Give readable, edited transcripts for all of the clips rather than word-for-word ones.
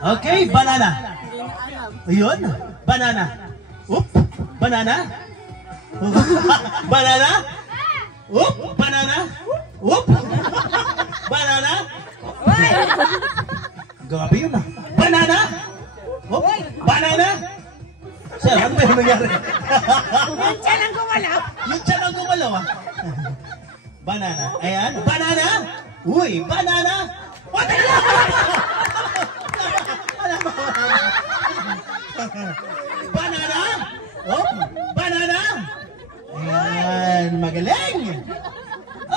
Okay, banana. Ayun, banana. Oop, banana. Banana. Oop, banana. Oop, banana. Grabe yun ah. Banana. Oop, banana. Sir, ano ba yung nangyari? Yung tiyan ang gumalaw. Yung tiyan ang gumalaw ah. Banana. Ayan, banana. Uy, banana. What the hell? Banana. Oh, banana. Ayan, magaling.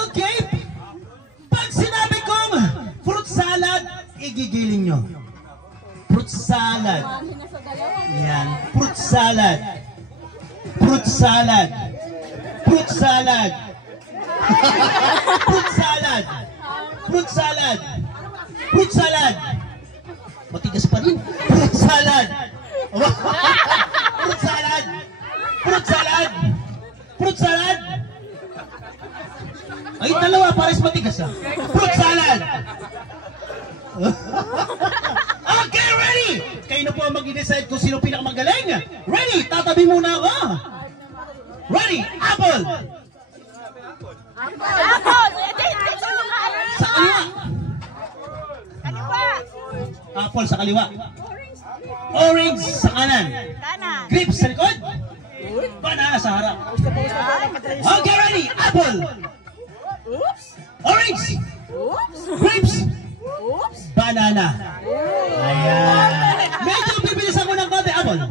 Okay. Pag sinabi kong fruit salad, igigiling nyo. Fruit salad. Ayan, fruit salad. Fruit salad. Fruit salad. Fruit salad. Fruit salad. Fruit salad. Matigas pa rin. Fruit salad. Fruit salad. Fruit salad. Fruit salad. Ay, dalawa. Pares matigas ah. Fruit salad. Okay, ready? Kayo na po ang mag-decide kung sino pinakamagaling. Ready? Tatabi muna ako. Ready? Apple. Sa kaliwa. Apple sa kaliwa. Orange sa kanan. Grapes sa likod. Banana sa harap. Okay, ready? Apple. Orange. Grapes. Banana. Ayan. Medyo bibilisan ko ng konti. Apple.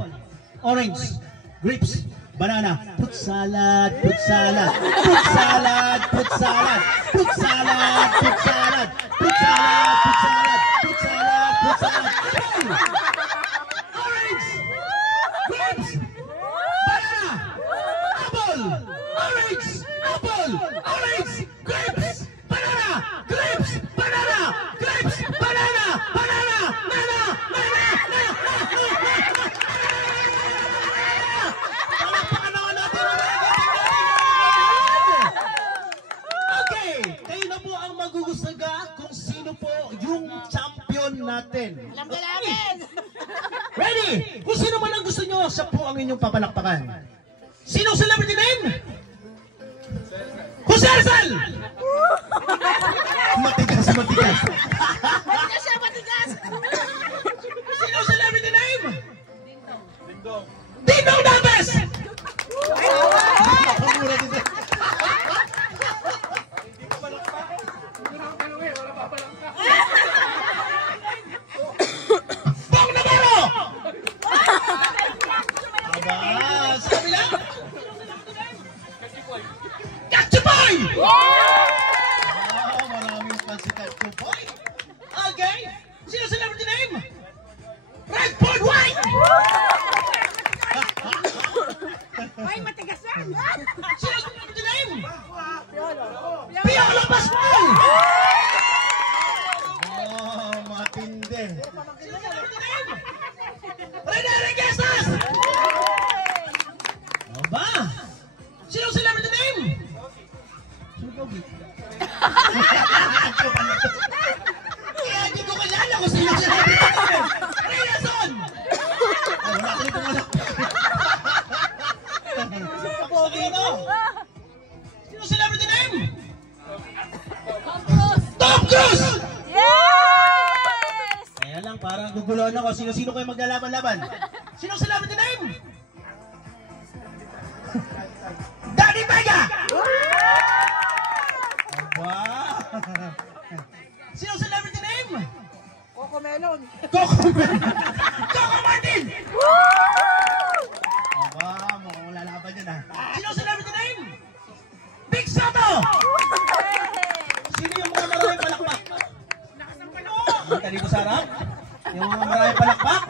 Orange. Grapes. Banana. Fruit salad. Fruit salad. Fruit salad. Fruit salad. Fruit salad. Fruit salad. Fruit salad. Fruit salad. Fruit salad. Fruit salad. Orange. Grapes. Banana. Apple. Orange. Apple. Orange. Grapes. Banana. Grapes. Banana. Grapes. Banana. Banana. Nana. Nana. Okay, kayo na po ang magugusaga kung sino po yung champion natin. Alam na namin! Ready? Kung sino man ang gusto nyo, siya po ang inyong papalakpakan. Sinong celebrity name? Jose Rizal! Matigas, matigas. Matigas siya, matigas! Sinong celebrity name? Dindong. Dindong Dantes! Bong Navarro! Aba, sa kabila? Kachipoy! Maraming fan si Kachipoy. Okay. Sino celebrity name? Redford White! Ay, matigas yan! Sino celebrity name? Piolo Pascual! Oh, matindi. Sino celebrity name? Rene Requesas! Aba! Sino celebrity name? Sino Pogi? Kaya hindi ko kalala kung sino celebrity name. Riason! Ay, wala ko nitong anak. Sino? Sino celebrity name? Tom Cruise! Yes! Kaya lang, parang guguluhan ako. Sino-sino kayo maglalaban-laban? Sino celebrity name? Danny Vega! Aba! Sino celebrity name? Coco Melon! Coco Martin! Aba, mukhang wala laban yun ah. Sino celebrity name? Big Soto! Sino yung mga maraming palakpak? Kita dito sa harap? Yung mga maraming palakpak?